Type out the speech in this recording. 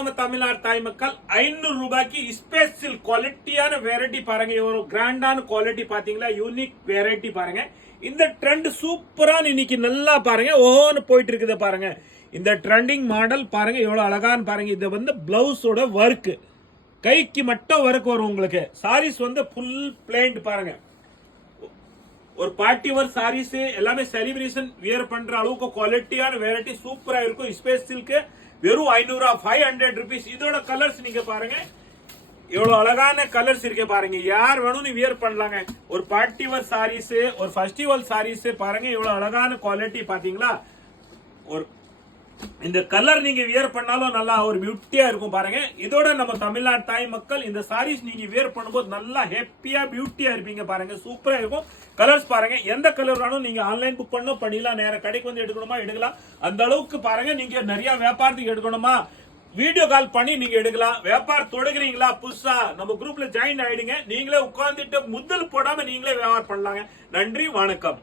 நம்ம தமிழ்நாடு தாய் மக்கள் 500 ரூபாய்க்கு ஸ்பெஷல் குவாலிட்டியான வெரைட்டி பாருங்க. ஒரு கிராண்டான குவாலிட்டி பாத்தீங்களா, யூனிக் வெரைட்டி பாருங்க. இந்த ட்ரெண்ட் சூப்பரா இன்னைக்கு நல்லா பாருங்க ஓன்னு போயிட்டு இருக்குது பாருங்க. இந்த ட்ரெண்டிங் மாடல் பாருங்க எவ்வளவு அழகான்னு பாருங்க. இது வந்து பிளவுஸோட ஒர்க், கைக்கு மட்டும் ஒர்க் வரும் உங்களுக்கு. சாரீஸ் வந்து ஃபுல் பிளைண்ட் பாருங்க. ஒரு பார்ட்டி வேர் சாரீஸ் எல்லாமே செலிப்ரேஷன் வியர் பண்ற அளவுக்கு குவாலிட்டியான வெரைட்டி சூப்பரா இருக்கும். ஸ்பெஷலுக்கு வெறும் 500 rupees. இதோட கலர்ஸ் நீங்க பாருங்க எவ்வளவு அழகான கலர்ஸ் இருக்கு பாருங்க. யார் வேணும் வியர் பண்ணலாங்க. ஒரு பார்ட்டி வேர் சாரீஸ், ஒரு ஃபெஸ்டிவல் சாரீஸ் பாருங்க எவ்வளவு அழகான குவாலிட்டி பாத்தீங்களா. ஒரு இந்த கலர் நீங்க வியர் பண்ணாலும் நல்லா ஒரு பியூட்டியா இருக்கும் பாருங்க. இதோட நம்ம தமிழ்நாடு தாய் மக்கள் இந்த சாரீஸ் நீங்க வியர் பண்ணும்போது நல்லா ஹாப்பியா பியூட்டியா இருப்பீங்க பாருங்க. சூப்பரா இருக்கும். கலர்ஸ் பாருங்க, எந்த கலர் வேணும் நீங்க ஆன்லைன் புக் பண்ணணும் பண்ணிடலாம். நேர கடைக்கு வந்து எடுக்கணுமா எடுக்கலாம். அந்த அளவுக்கு பாருங்க. நீங்க நிறைய வியாபாரத்துக்கு எடுக்கணுமா வீடியோ கால் பண்ணி நீங்க எடுக்கலாம். வியாபாரம் தொடங்குறீங்களா புதுசா நம்ம குரூப்ல ஜாயின் ஆயிடுங்க. நீங்களே உட்கார்ந்துட்டு முதல் போடாம நீங்களே வியாபாரம் பண்ணலாங்க. நன்றி, வணக்கம்.